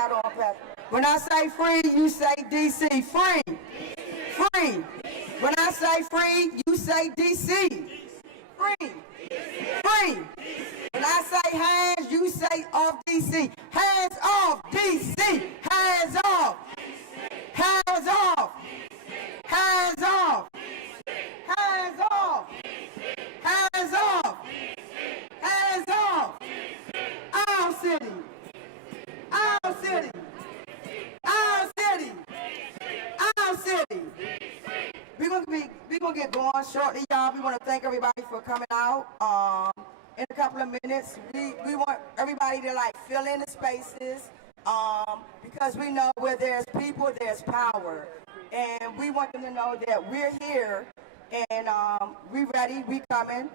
that on, Pastor. When I say free, you say DC. Free. Free. When I say free, you say DC. Free. Free. When I say hands, you say off DC. Hands off DC. Hands off. Hands off. Hands off. Hands off. Hands off. Hands off. Our city. Our city. Our city. Our city. We're gonna get going shortly, y'all. We want to thank everybody for coming out. In a couple of minutes, we want everybody to like fill in the spaces, because we know where there's people, there's power, and we want them to know that we're here, and we ready, we coming,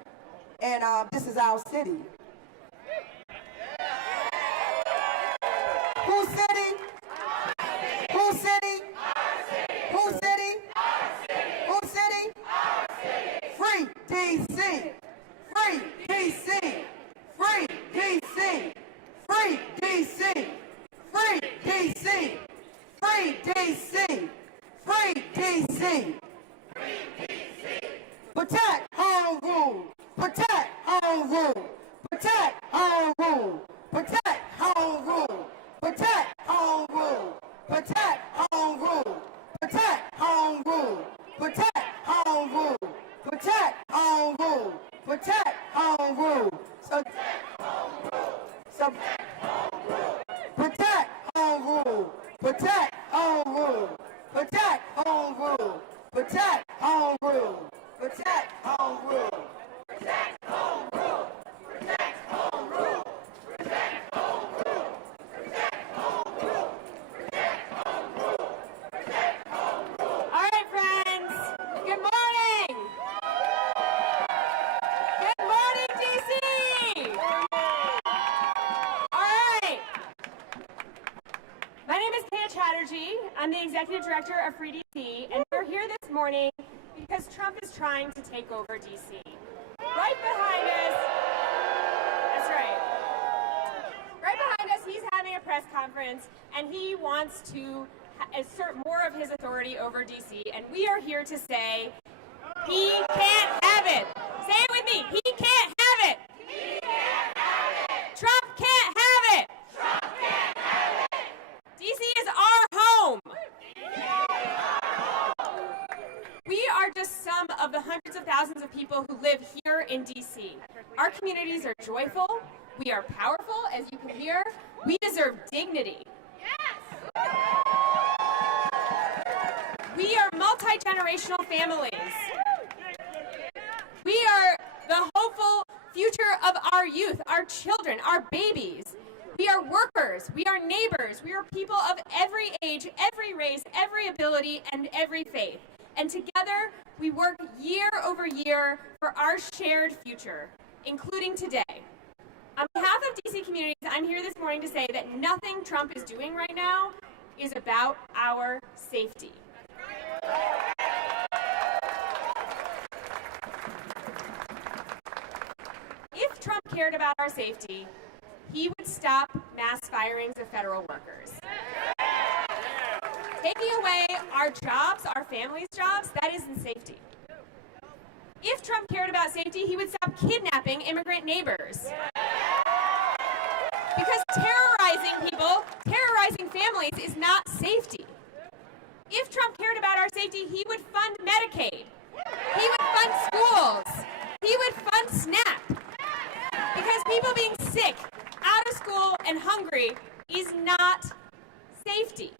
and this is our city. Whose city? Whose city? Whose city? Whose city? Free DC. Free DC. Free DC. Free DC. Free DC. Free DC. Free DC. Protect home rule. Protect home rule. Protect home rule. Protect home rule. Protect home rule. Protect home rule. Protect home rule. Protect home rule. Protect home rule. Protect home rule. So protect home rule. Protect home rule. Protect home rule. Protect home rule. Protect home rule. Protect home rule. Protect home rule. Protect home rule. Protect home rule. Protect home rule. Protect home rule. All right, friends. Good morning. Good morning, DC. All right. My name is Kaya Chatterjee. I'm the Executive Director of Free DC, and we're here this morning because Trump is trying to take over DC. Right behind us, that's right. Right behind us, he's having a press conference, and he wants to assert more of his authority over DC, and we are here to say, he can't have it. Say it with me, he can't have it. He can't have it. Trump can't have it. Trump can't have it. DC is our home. We are just some of the hundreds of thousands of people who live here in DC. Our communities are joyful. We are powerful, as you can hear. We deserve dignity. Yes! We are multi-generational families. We are the hopeful future of our youth, our children, our babies. We are workers. We are neighbors. We are people of every age, every race, every ability, and every faith. And together, we work year over year for our shared future, including today. On behalf of DC communities, I'm here this morning to say that nothing Trump is doing right now is about our safety. If Trump cared about our safety, he would stop mass firings of federal workers. Taking away our jobs, our families' jobs, that isn't safety. If Trump cared about safety, he would stop kidnapping immigrant neighbors. Because terrorizing people, terrorizing families is not safety. If Trump cared about our safety, he would fund Medicaid. He would fund schools. He would fund SNAP. Because people being sick, out of school, and hungry is not safety.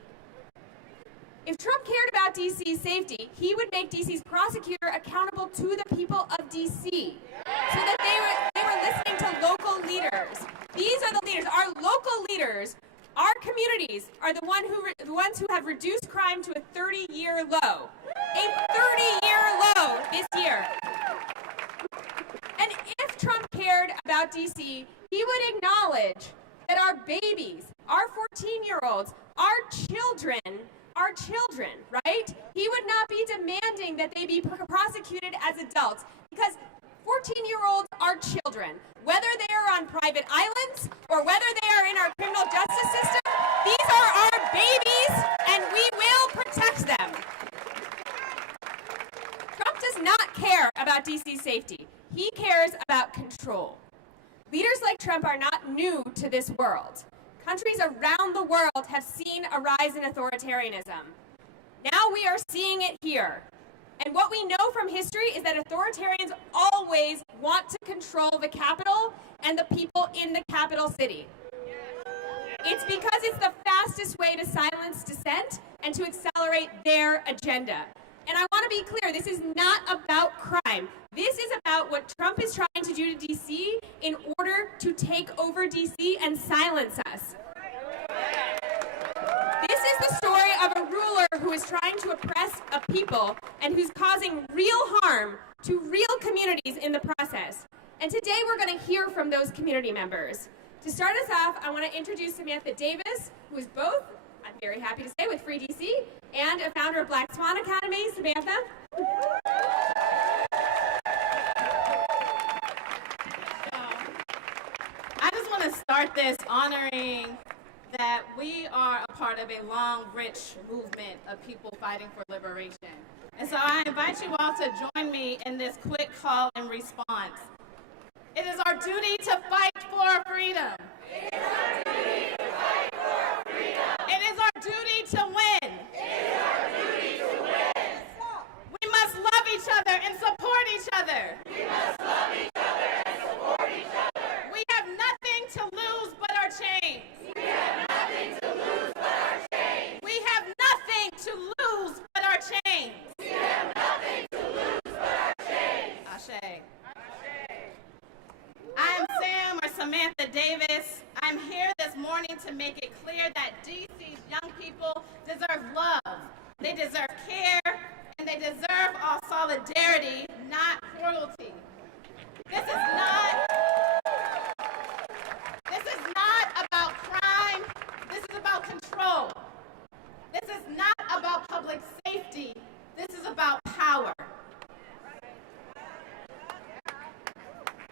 If Trump cared about DC's safety, he would make DC's prosecutor accountable to the people of DC so that they were listening to local leaders. These are the leaders. Our local leaders, our communities, are the ones who have reduced crime to a 30-year low. A 30-year low this year. And if Trump cared about DC, he would acknowledge that our babies, our 14-year-olds, our children, right? He would not be demanding that they be prosecuted as adults because 14-year-olds are children. Whether they are on private islands or whether they are in our criminal justice system, these are about DC's safety. He cares about control. Leaders like Trump are not new to this world. Countries around the world have seen a rise in authoritarianism. Now we are seeing it here. And what we know from history is that authoritarians always want to control the capital and the people in the capital city. It's because it's the fastest way to silence dissent and to accelerate their agenda. And I want to be clear, this is not about crime. This is about what Trump is trying to do to DC in order to take over DC and silence us. This is the story of a ruler who is trying to oppress a people and who's causing real harm to real communities in the process. And today we're going to hear from those community members. To start us off, I want to introduce Samantha Davis, who is both, I'm very happy to say, with Free DC and a founder of Black Swan Academy. Samantha? I just want to start this honoring that we are a part of a long, rich movement of people fighting for liberation. And so I invite you all to join me in this quick call and response. It is our duty to fight for freedom. It is our duty to fight for freedom. It is our duty to win. It is our duty to win. We must love each other and support each other. We must love each other and support each other. We have nothing to lose but our chains. We have nothing to lose but our chains. We have nothing to lose but our chains. We have nothing to lose but our chains. Ashe. I'm Sam or Samantha Davis. I'm here this morning to make it clear that DC's young people deserve love, they deserve care, and they deserve our solidarity, not cruelty. This is not about crime. This is about control. This is not about public safety. This is about power.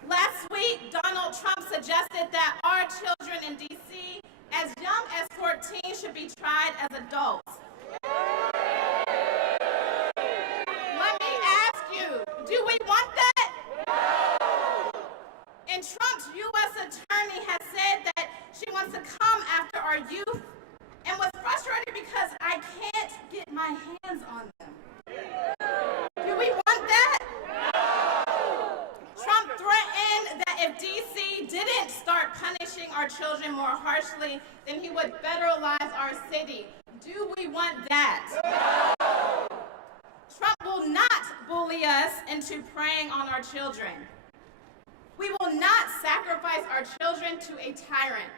Last week, Donald Trump suggested that our children in D.C. as young as 14 should be tried as adults. Let me ask you, do we want that? No. And Trump's U.S. attorney has said that she wants to come after our youth and was frustrated because I can't get my hands on them. Do we want that? Trump threatened that if D.C. didn't start punishing our children more harshly, then he would federalize our city. Do we want that? No. Trump will not bully us into preying on our children. We will not sacrifice our children to a tyrant.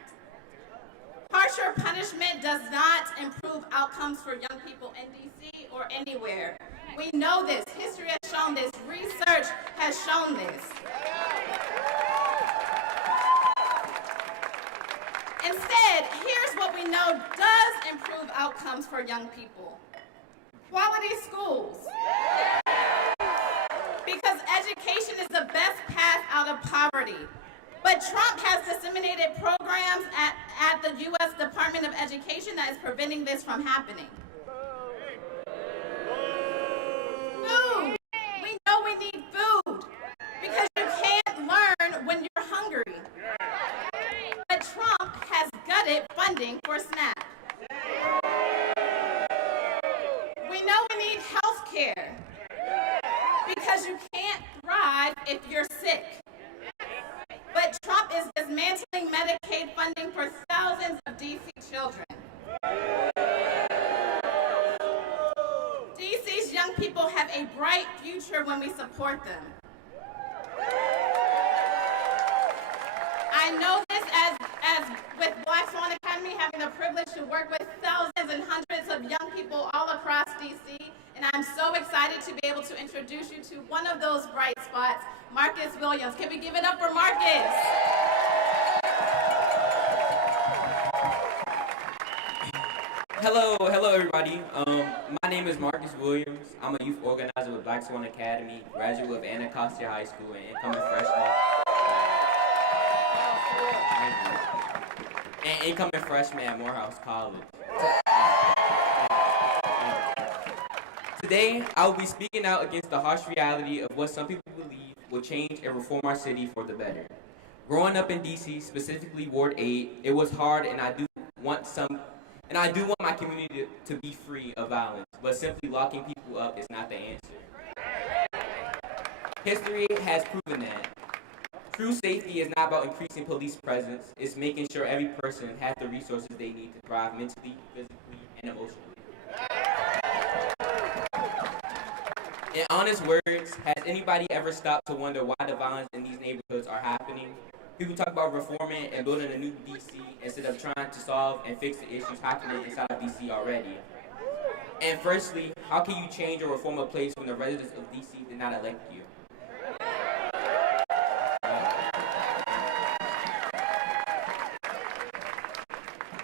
Harsher punishment does not improve outcomes for young people in D.C. or anywhere. We know this. History has shown this. Research has shown this. Instead, here's what we know does improve outcomes for young people. Quality schools. Because education is the best path out of poverty. But Trump has disseminated programs at the U.S. Department of Education that is preventing this from happening. Food. We know we need food because you can't learn when you're hungry. But Trump has gutted funding for SNAP. We know we need health care because you can't thrive if you're sick. But Trump is dismantling Medicaid funding for thousands of D.C. children. D.C.'s young people have a bright future when we support them. I know this as with Black Swan Academy, having the privilege to work with thousands and hundreds of young people all across D.C., and I'm so excited to be able to introduce you to one of those bright spots, Marcus Williams. Can we give it up for Marcus? Hello everybody. My name is Marcus Williams. I'm a youth organizer with Black Swan Academy, graduate of Anacostia High School, and incoming freshman at Morehouse College. Today, I will be speaking out against the harsh reality of what some people believe will change and reform our city for the better. Growing up in DC, specifically Ward 8, it was hard, and I do want my community to be free of violence, but simply locking people up is not the answer. History has proven that. True safety is not about increasing police presence, it's making sure every person has the resources they need to thrive mentally, physically, and emotionally. In honest words, has anybody ever stopped to wonder why the violence in these neighborhoods are happening? People talk about reforming and building a new DC instead of trying to solve and fix the issues happening inside of DC already. And firstly, how can you change or reform a place when the residents of DC did not elect you?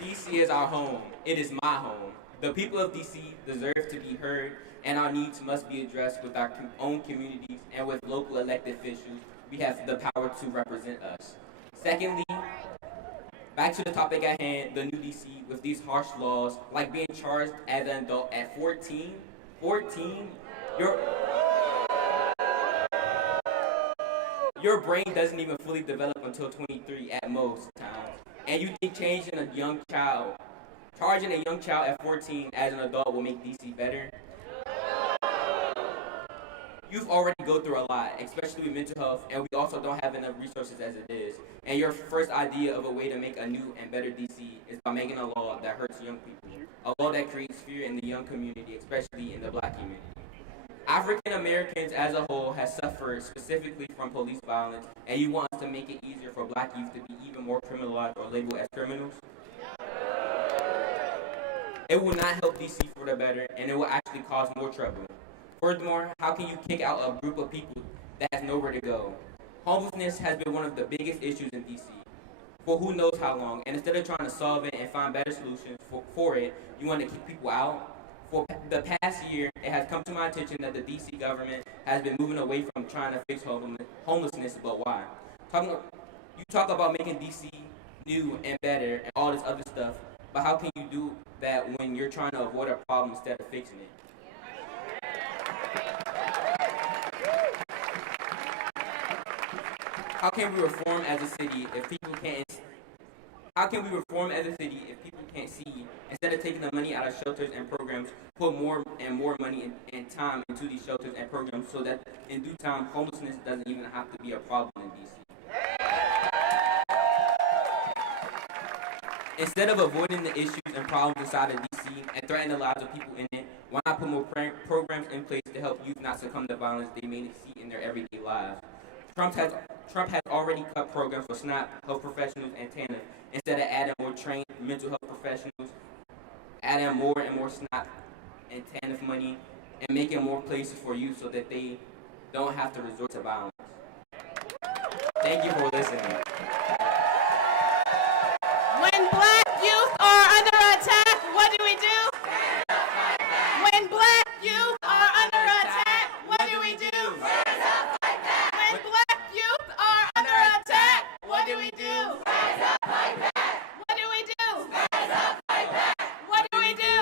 DC is our home. It is my home. The people of DC deserve to be heard, and our needs must be addressed with our own communities and with local elected officials. We have the power to represent us. Secondly, back to the topic at hand, the new DC with these harsh laws, like being charged as an adult at 14, your brain doesn't even fully develop until 23 at most times. And you think charging a young child at 14 as an adult will make DC better? You've already go through a lot, especially with mental health, and we also don't have enough resources as it is. And your first idea of a way to make a new and better DC is by making a law that hurts young people, a law that creates fear in the young community, especially in the Black community. African Americans as a whole have suffered specifically from police violence, and you want us to make it easier for Black youth to be even more criminalized or labeled as criminals? It will not help DC for the better, and it will actually cause more trouble. Furthermore, how can you kick out a group of people that has nowhere to go? Homelessness has been one of the biggest issues in DC for who knows how long, and instead of trying to solve it and find better solutions for it, you want to keep people out. For the past year, it has come to my attention that the DC government has been moving away from trying to fix homelessness, but why? You talk about making DC new and better and all this other stuff, but how can you do that when you're trying to avoid a problem instead of fixing it? How can we reform as a city if people can't? How can we reform as a city if people can't see? Instead of taking the money out of shelters and programs, put more and more money and time into these shelters and programs so that in due time, homelessness doesn't even have to be a problem in DC. Instead of avoiding the issues and problems inside of DC and threatening the lives of people in it, why not put more programs in place to help youth not succumb to violence they may see in their everyday lives? Trump has already cut programs for SNAP, health professionals, and TANF. Instead of adding more trained mental health professionals, adding more and more SNAP and TANF money, and making more places for youth so that they don't have to resort to violence. Thank you for listening. When Black youth are under attack, what do we do? When Black youth are under attack, what do we do? When Black youth are under attack, what do we do? What do we do? What do we do?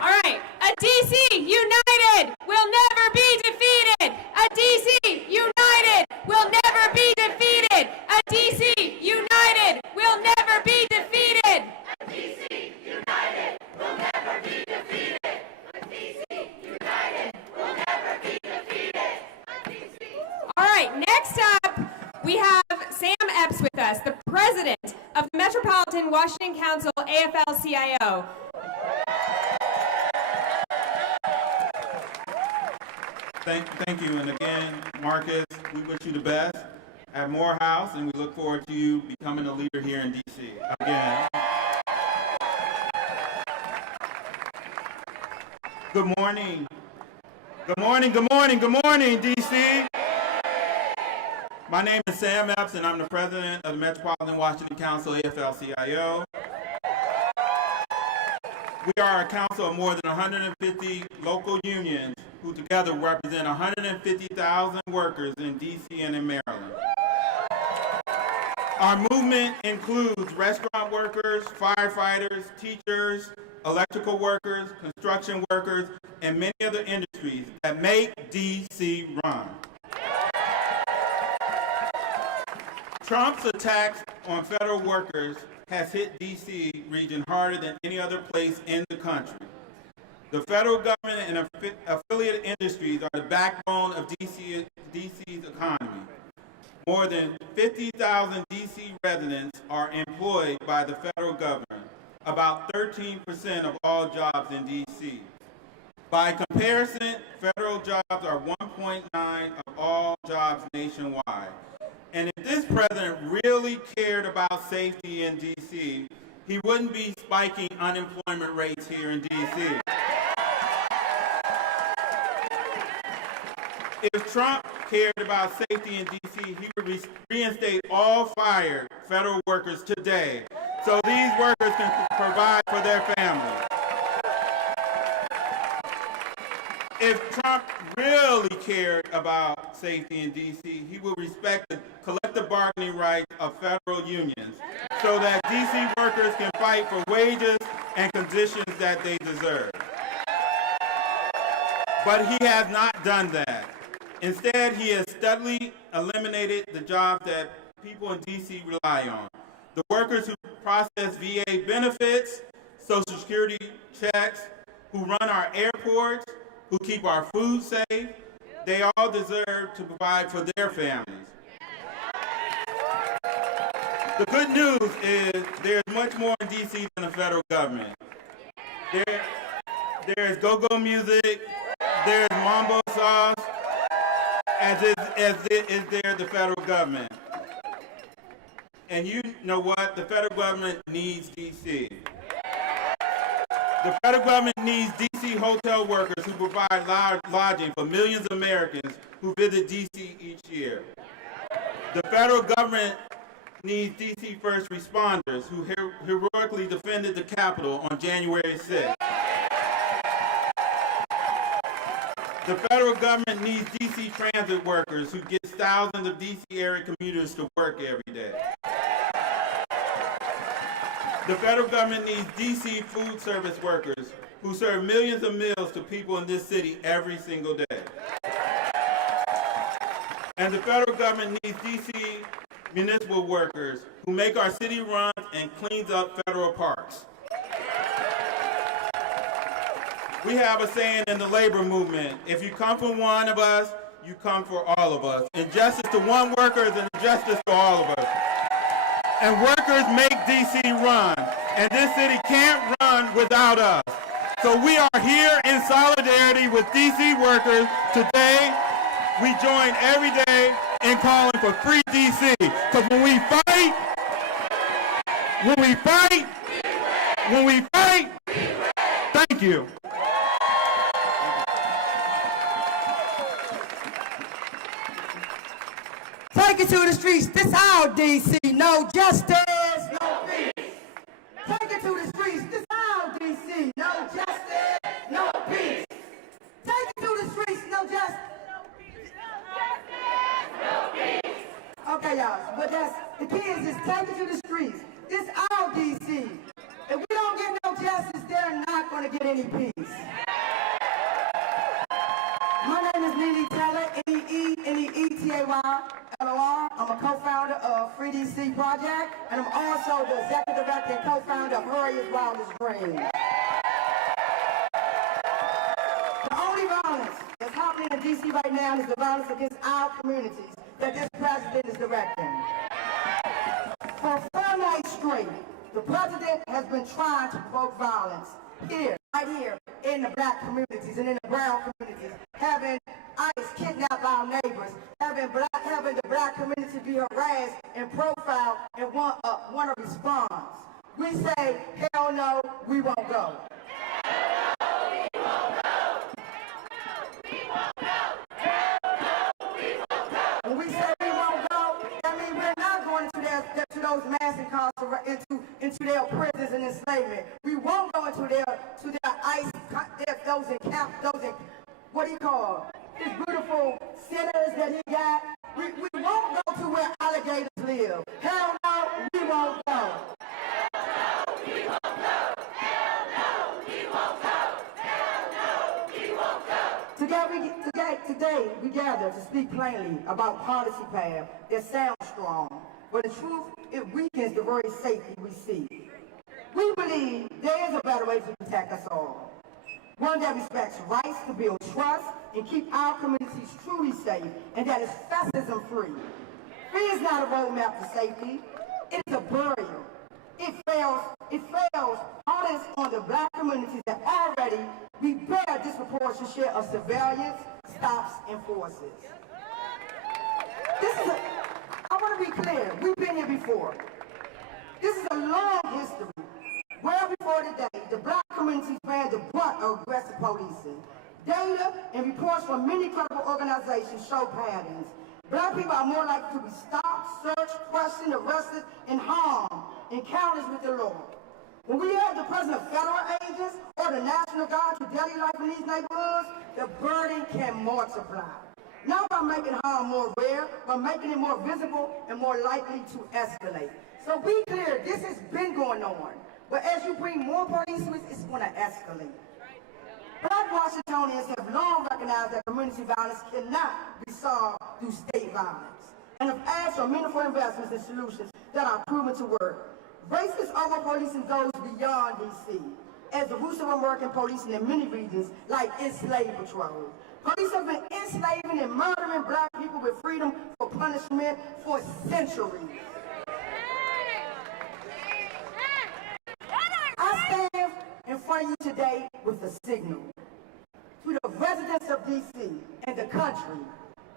All right, a DC united will never be defeated. A DC united will never be defeated. A DC united will never be defeated. A DC united will never be defeated. A DC united will never be defeated. All right, next up, we have Sam Epps with us, the president of the Metropolitan Washington Council AFL-CIO. Thank you, and again, Marcus, we wish you the best at Morehouse, and we look forward to you becoming a leader here in D.C. Again. Good morning. Good morning, good morning, good morning, D.C. My name is Sam Epps, and I'm the president of the Metropolitan Washington Council AFL-CIO. We are a council of more than 150 local unions who together represent 150,000 workers in D.C. and in Maryland. Our movement includes restaurant workers, firefighters, teachers, electrical workers, construction workers, and many other industries that make D.C. run. Trump's attacks on federal workers has hit D.C. region harder than any other place in the country. The federal government and affiliated industries are the backbone of DC's economy. More than 50,000 D.C. residents are employed by the federal government, about 13% of all jobs in D.C. By comparison, federal jobs are 1.9 of all jobs nationwide. And if this president really cared about safety in D.C., he wouldn't be spiking unemployment rates here in D.C. If Trump cared about safety in D.C., he would reinstate all fired federal workers today so these workers can provide for their families. If Trump really cared about safety in D.C., he would respect the collective bargaining rights of federal unions so that D.C. workers can fight for wages and conditions that they deserve. But he has not done that. Instead, he has steadily eliminated the jobs that people in D.C. rely on. The workers who process VA benefits, Social Security checks, who run our airports, who keep our food safe, they all deserve to provide for their families. The good news is there's much more in D.C. than the federal government. There's go-go music, there's mambo sauce, as is there the federal government. And you know what? The federal government needs D.C. The federal government needs D.C. hotel workers who provide lodging for millions of Americans who visit D.C. each year. The federal government needs D.C. first responders who heroically defended the Capitol on January 6th. The federal government needs D.C. transit workers who get thousands of D.C. area commuters to work every day. The federal government needs D.C. food service workers who serve millions of meals to people in this city every single day. And the federal government needs D.C. municipal workers who make our city run and cleans up federal parks. We have a saying in the labor movement, if you come for one of us, you come for all of us. And justice to one worker is injustice to all of us. And workers make D.C. run. And this city can't run without us. So we are here in solidarity with D.C. workers today. We join every day in calling for free D.C. Because when we fight, thank you. Take it to the streets. This our D.C. No justice, no peace. Take it to the streets. This our D.C. No justice, no peace. Take it to the streets. No justice, no peace. Okay, y'all. But that's the kids is take it to the streets. This our D.C. If we don't get no justice, they're not going to get any peace. My name is Nene Taylor, N-E-E-N-E-E-T-A-Y. I'm a co-founder of Free DC Project, and I'm also the executive director and co-founder of Harriet's Wildest Dream. The only violence that's happening in DC right now is the violence against our communities that this president is directing. For 4 nights straight, the president has been trying to provoke violence here, right here, in the black communities and in the brown communities, having ICE kidnap our neighbors, having the black community be harassed and profiled and want a response. We say, hell no, we won't go. Hell no, we won't go. When we say we won't go, that means we're not going to those mass incarcerations, into their prisons and enslavement. We won't go into their ICE, what do you call his beautiful centers that he got. We won't go to where alligators live. Hell no, today we gather to speak plainly about policy path that sounds strong, but in truth, it weakens the very safety we seek. We believe there is a better way to protect us all. One that respects rights to build trust and keep our communities truly safe, and that is fascism-free. Fear is not a roadmap to safety. It is a barrier. It fails hardest on the black communities that already we bear a disproportionate share of civilians, stops, and forces. I want to be clear, we've been here before. This is a long history. Well before today, the black communities ran the brunt of aggressive policing. Data and reports from many credible organizations show patterns. Black people are more likely to be stopped, searched, questioned, arrested, and harmed in encounters with the law. When we have the presence of federal agents or the National Guard to daily life in these neighborhoods, the burden can multiply. Not by making harm more rare, but making it more visible and more likely to escalate. So be clear, this has been going on. But as you bring more police, it's going to escalate. Black Washingtonians have long recognized that community violence cannot be solved through state violence, and have asked for meaningful investments and solutions that are proven to work. Racist over-policing goes beyond D.C., as the roots of American policing in many regions, like enslaved patrols. Police have been enslaving and murdering black people with freedom for punishment for centuries. I stand in front of you today with a signal to the residents of D.C. and the country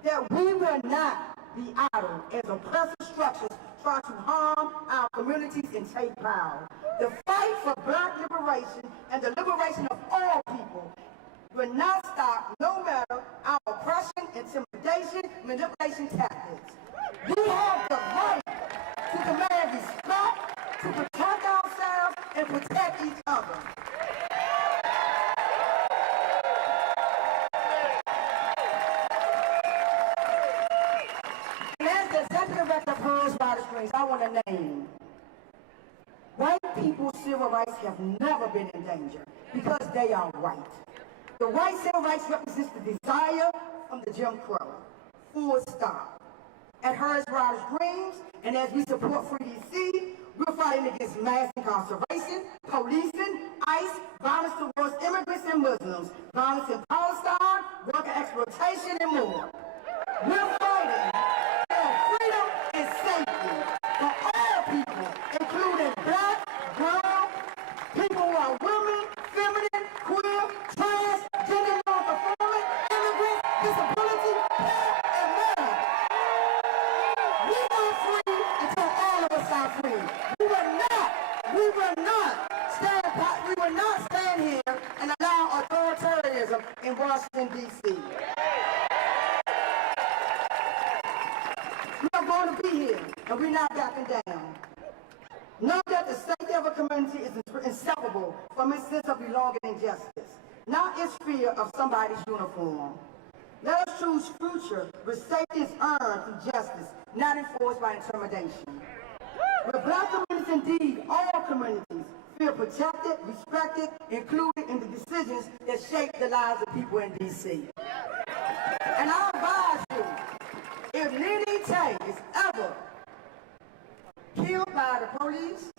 that we will not be idle as oppressive structures try to harm our communities and take power. The fight for black liberation and the liberation of all people will not stop no matter our oppression, intimidation, manipulation tactics. We have the right to demand respect, to protect ourselves, and protect each other. And as the executive director of Pearls by the Strings, I want to name white people's civil rights have never been in danger because they are white. The white civil rights represents the desire from the Jim Crow. Full stop. At Hers Riders Dreams, and as we support Free D.C., we're fighting against mass incarceration, policing, ICE, violence towards immigrants and Muslims, violence in Palestine, worker exploitation, and more. We're fighting for freedom and safety for all people, including black, brown, people who are women, feminine, queer, trans, gender non-conforming, immigrants, disability, poor, and more. We are free until all of us are free. We will not stand here and allow authoritarianism in Washington, D.C. We are going to be here, and we're not backing down. Know that the safety of a community is inseparable from its sense of belonging and justice, not its fear of somebody's uniform. Let us choose future where safety is earned through justice, not enforced by intimidation. Where black communities, indeed all communities, feel protected, respected, included in the decisions that shape the lives of people in D.C. And I advise you, if Nene Tay is ever killed by the police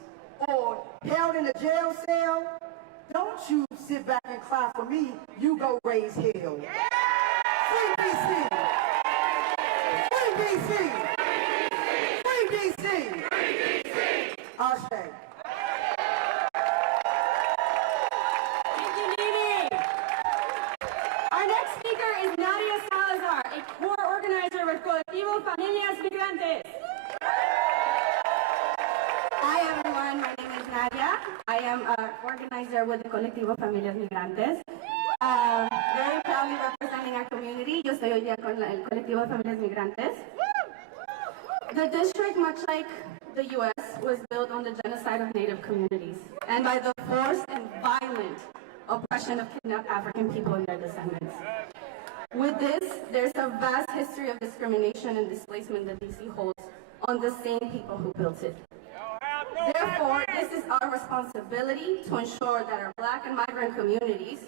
or held in a jail cell, don't you sit back and cry for me, you go raise hell. Free D.C. Free D.C. Free D.C. Ashe. Thank you, Nene. Our next speaker is Nadia Salazar, a core organizer with Colectivo Familias Migrantes. Hi everyone, my name is Nadia. I am an organizer with the Colectivo Familias Migrantes. Very proudly representing our community. Yo estoy hoy día con el Colectivo de Familias Migrantes. The district, much like the U.S., was built on the genocide of Native communities and by the forced and violent oppression of kidnapped African people and their descendants. With this, there's a vast history of discrimination and displacement that D.C. holds on the same people who built it. Therefore, this is our responsibility to ensure that our Black and migrant communities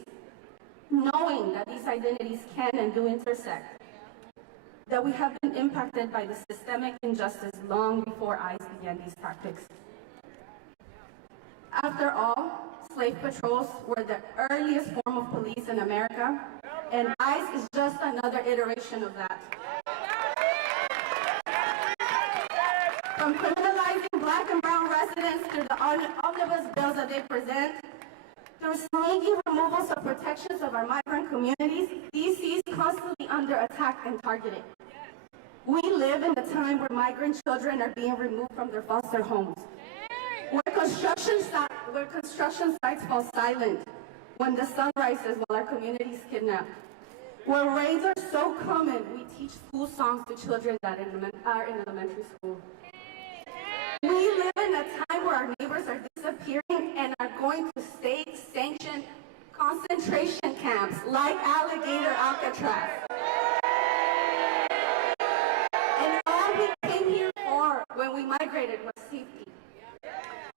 knowing that these identities can and do intersect, that we have been impacted by the systemic injustice long before ICE began these tactics. After all, slave patrols were the earliest form of police in America, and ICE is just another iteration of that. From criminalizing Black and brown residents through the omnibus bills that they present, through sneaky removals of protections of our migrant communities, DC is constantly under attack and targeted. We live in a time where migrant children are being removed from their foster homes, where construction sites fall silent when the sun rises while our communities kidnap, where raids are so common we teach school songs to children that are in elementary school. We live in a time where our neighbors are disappearing and are going to state-sanctioned concentration camps like Alligator Alcatraz. And all we came here for when we migrated was safety.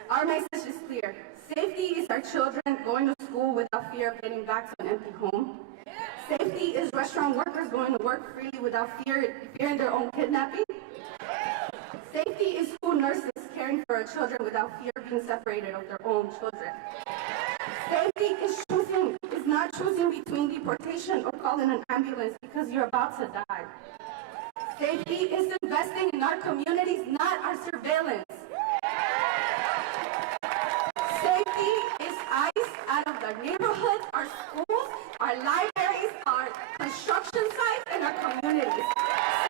Our message is clear. Safety is our children going to school without fear of getting back to an empty home. Safety is restaurant workers going to work freely without fearing their own kidnapping. Safety is school nurses caring for our children without fear of being separated of their own children. Safety is not choosing between deportation or calling an ambulance because you're about to die. Safety is investing in our communities, not our surveillance. Safety is ICE out of our neighborhoods, our schools, our libraries, our construction sites, and our communities.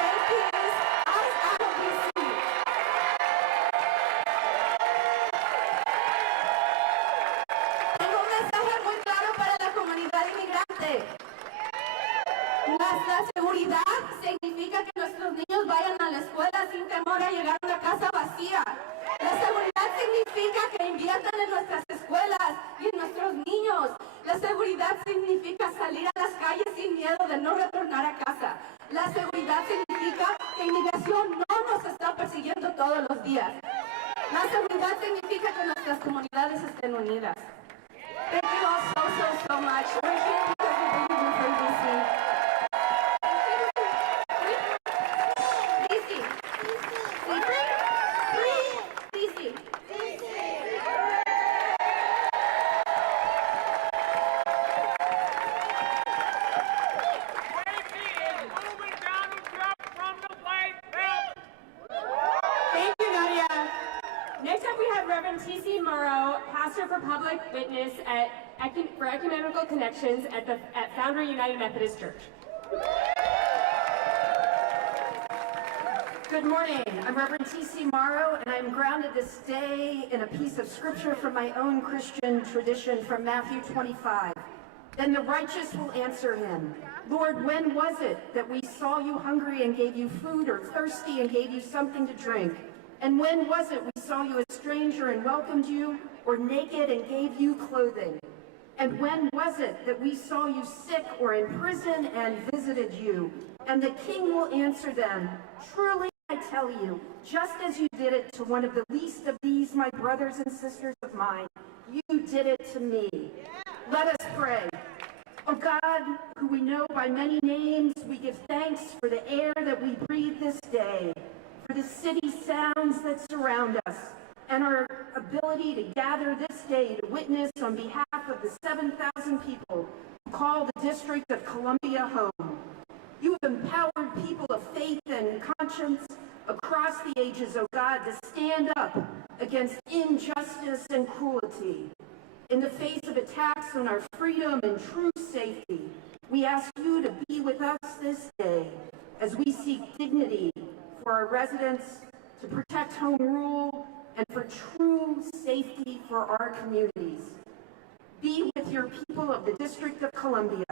Safety is ICE out of DC. Tengo un mensaje muy claro para la comunidad inmigrante. La seguridad significa que nuestros niños vayan a la escuela sin temor a llegar a una casa vacía. La seguridad significa que inviertan en nuestras escuelas y en nuestros niños. La seguridad significa salir a las calles sin miedo de no retornar a casa. La seguridad significa que inmigración no nos está persiguiendo todos los días. La seguridad significa que nuestras comunidades estén unidas. Thank you all so much. We're here because we believe in free DC. Pastor for Public Witness for Ecumenical Connections at Foundry United Methodist Church. Good morning. I'm Reverend T.C. Morrow, and I'm grounded this day in a piece of scripture from my own Christian tradition from Matthew 25. Then the righteous will answer him, Lord, when was it that we saw you hungry and gave you food, or thirsty and gave you something to drink? And when was it we saw you a stranger and welcomed you, or naked and gave you clothing? And when was it that we saw you sick or in prison and visited you? And the king will answer them, truly I tell you, just as you did it to one of the least of these, my brothers and sisters of mine, you did it to me. Let us pray. O God, who we know by many names, we give thanks for the air that we breathe this day, for the city sounds that surround us, and our ability to gather this day to witness on behalf of the 7,000 people who call the District of Columbia home. You have empowered people of faith and conscience across the ages, O God, to stand up against injustice and cruelty. In the face of attacks on our freedom and true safety, we ask you to be with us this day as we seek dignity for our residents, to protect home rule, and for true safety for our communities. Be with your people of the District of Columbia,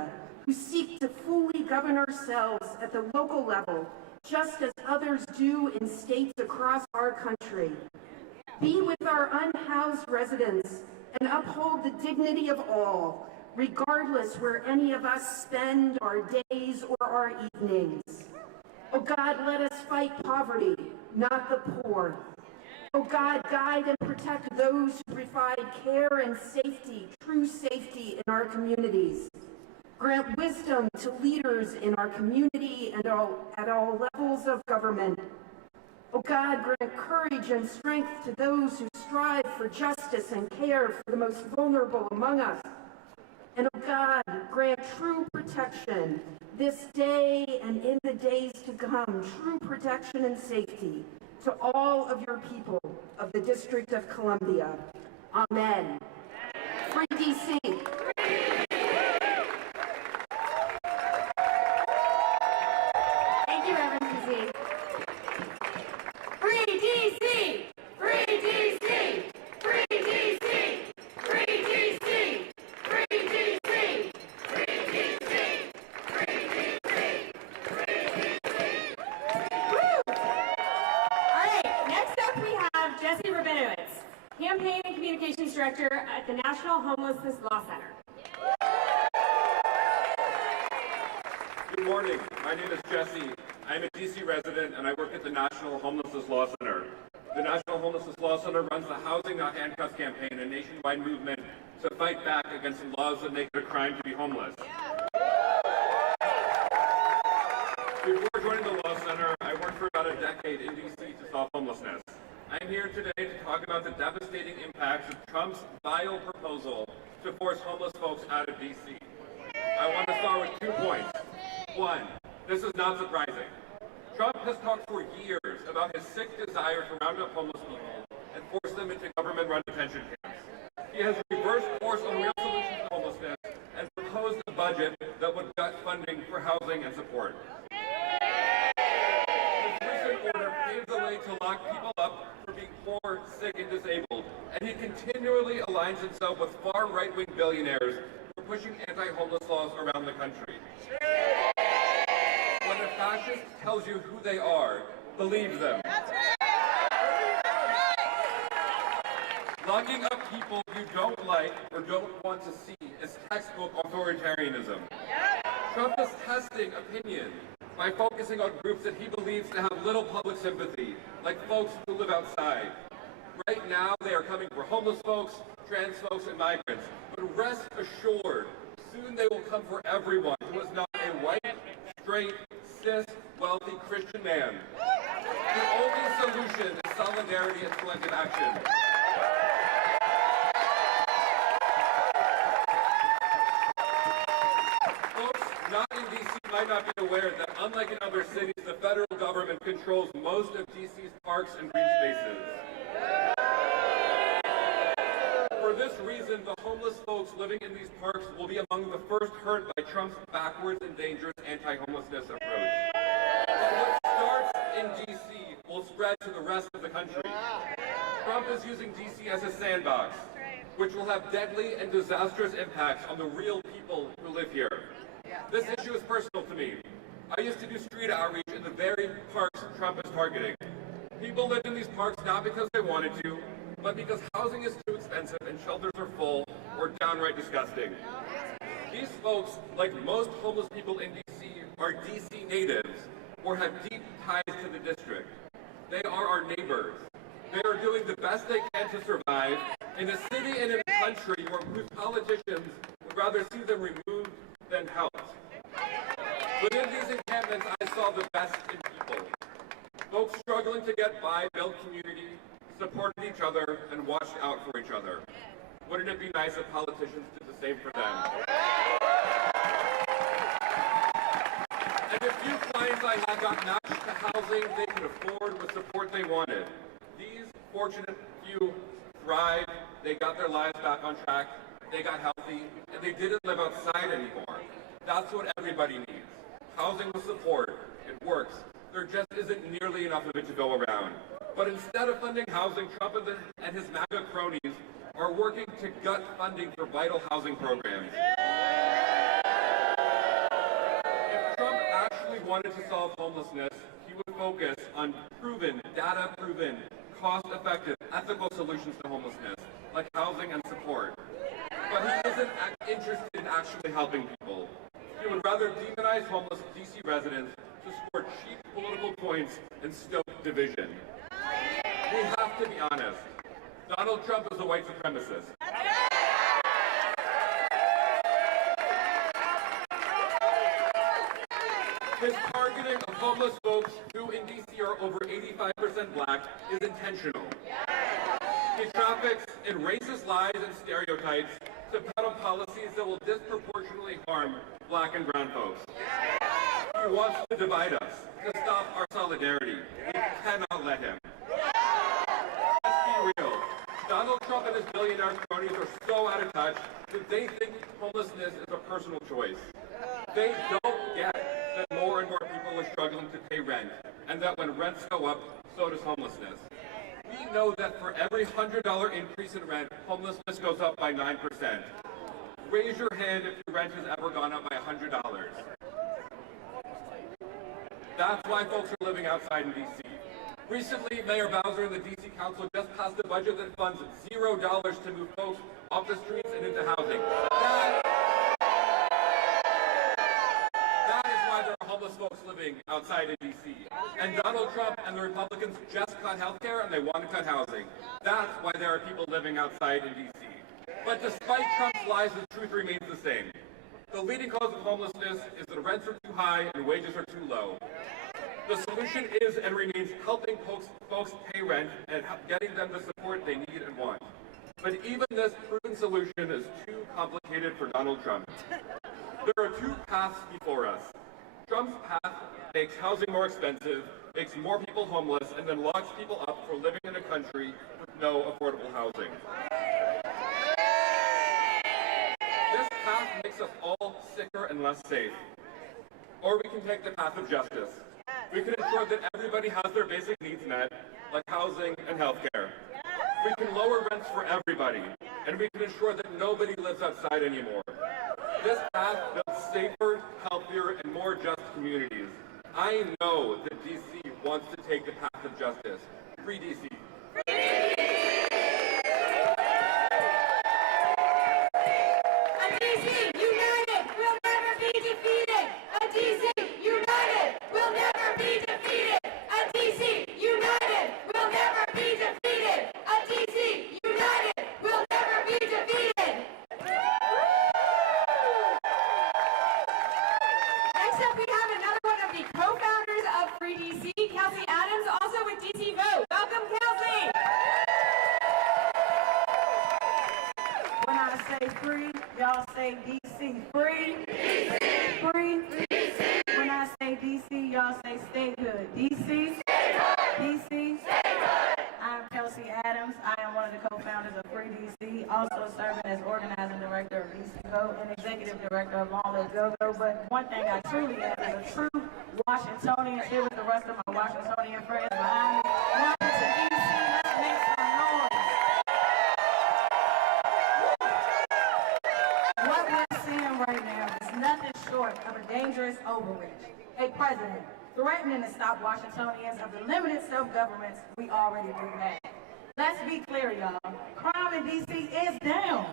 who seek to fully govern ourselves at the local level, just as others do in states across our country. Be with our unhoused residents and uphold the dignity of all, regardless where any of us spend our days or our evenings. Oh God, let us fight poverty, not the poor. Oh God, guide and protect those who provide care and safety, true safety in our communities. Grant wisdom to leaders in our community and at all levels of government. Oh God, grant courage and strength to those who strive for justice and care for the most vulnerable among us. And oh God, grant true protection this day and in the days to come, true protection and safety to all of your people of the District of Columbia. Amen. Free DC. Thank you, Reverend CC. Free DC! Free DC! Free DC! Free DC! Free DC! Free DC! Free DC! Free DC! Woo! All right, next up we have Jesse Rabinowitz, Campaign and Communications Director at the National Homelessness Law Center. Good morning. My name is Jesse. I'm a DC resident and I work at the National Homelessness Law Center. The National Homelessness Law Center runs the Housing Not Handcuffs campaign, a nationwide movement to fight back against laws that make it a crime to be homeless. Before joining the Law Center, I worked for about a decade in DC to solve homelessness. I'm here today to talk about the devastating impacts of Trump's vile proposal to force homeless folks out of DC. I want to start with 2 points. One, this is not surprising. Trump has talked for years about his sick desire to round up homeless people and force them into government-run detention camps. He has reversed course on real solutions to homelessness and proposed a budget that would gut funding for housing and support. His recent order paves the way to lock people up for being poor, sick, and disabled, and he continually aligns himself with far right-wing billionaires who are pushing anti-homeless laws around the country. When a fascist tells you who they are, believe them. Locking up people you don't like or don't want to see is textbook authoritarianism. Trump is testing opinion by focusing on groups that he believes to have little public sympathy, like folks who live outside. Right now, they are coming for homeless folks, trans folks, and migrants. But rest assured, soon they will come for everyone who is not a white, straight, cis, wealthy Christian man. The only solution is solidarity and collective action. Folks not in DC might not be aware that unlike in other cities, the federal government controls most of DC's parks and green spaces. For this reason, the homeless folks living in these parks will be among the first hurt by Trump's backwards and dangerous anti-homelessness approach. But what starts in DC will spread to the rest of the country. Trump is using DC as a sandbox, which will have deadly and disastrous impacts on the real people who live here. This issue is personal to me. I used to do street outreach in the very parks Trump is targeting. People live in these parks not because they wanted to, but because housing is too expensive and shelters are full or downright disgusting. These folks, like most homeless people in DC, are DC natives or have deep ties to the district. They are our neighbors. They are doing the best they can to survive in a city and in a country whose politicians would rather see them removed than helped. Within these encampments, I saw the best in people. Folks struggling to get by, build community, supported each other, and watched out for each other. Wouldn't it be nice if politicians did the same for them? And the few clients I had got matched to housing they could afford with support they wanted. These fortunate few thrived, they got their lives back on track, they got healthy, and they didn't live outside anymore. That's what everybody needs. Housing with support. It works. There just isn't nearly enough of it to go around. But instead of funding housing, Trump and his MAGA cronies are working to gut funding for vital housing programs. If Trump actually wanted to solve homelessness, he would focus on proven, data-proven, cost-effective, ethical solutions to homelessness, like housing and support. But he isn't interested in actually helping people. He would rather demonize homeless DC residents to score cheap political points and stoke division. We have to be honest. Donald Trump is a white supremacist. His targeting of homeless folks who in DC are over 85% black is intentional. He traffics in racist lies and stereotypes to peddle policies that will disproportionately harm black and brown folks. He wants to divide us, to stop our solidarity. We cannot let him. Let's be real. Donald Trump and his billionaire cronies are so out of touch that they think homelessness is a personal choice. They don't get that more and more people are struggling to pay rent, and that when rents go up, so does homelessness. We know that for every $100 increase in rent, homelessness goes up by 9%. Raise your hand if your rent has ever gone up by $100. That's why folks are living outside in D.C. Recently, Mayor Bowser and the D.C. Council just passed a budget that funds $0 to move folks off the streets and into housing. That is why there are homeless folks living outside in D.C. And Donald Trump and the Republicans just cut health care and they want to cut housing. That's why there are people living outside in D.C. But despite Trump's lies, the truth remains the same. The leading cause of homelessness is that rents are too high and wages are too low. The solution is and remains helping folks pay rent and getting them the support they need and want. But even this proven solution is too complicated for Donald Trump. There are two paths before us. Trump's path makes housing more expensive, makes more people homeless, and then locks people up for living in a country with no affordable housing. This path makes us all sicker and less safe. Or we can take the path of justice. We can ensure that everybody has their basic needs met, like housing and health care. We can lower rents for everybody, and we can ensure that nobody lives outside anymore. This path builds safer, healthier, and more just communities. I know that DC wants to take the path of justice. Free DC. A DC united will never be defeated. A DC united will never be defeated. A DC united will never be defeated. A DC united will never be defeated. Next up, we have another one of the co-founders of Free DC, Kelsey Adams, also with DC Vote. Welcome, Kelsey. When I say free, y'all say DC. Free. DC. Free. DC. When I say DC, y'all say statehood. DC. Statehood. DC. Statehood. I'm Kelsey Adams. I am one of the co-founders of Free DC, also serving as organizing director of DC Vote and executive director of Long Live Go-Go. But one thing I truly am is a true Washingtonian, here with the rest of my Washingtonian friends behind me. Welcome to DC. Let's make some noise. What we're seeing right now is nothing short of a dangerous overreach. A president threatening to stop Washingtonians of the limited self-governments we already do have. Let's be clear, y'all. Crime in D.C. is down.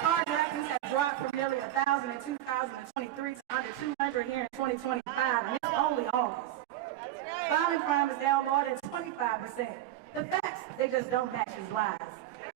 Carjackings have dropped from nearly 1,000 in 2023 to under 200 here in 2025, and it's only August. Violent crime is down more than 25%. The facts, they just don't match his lies.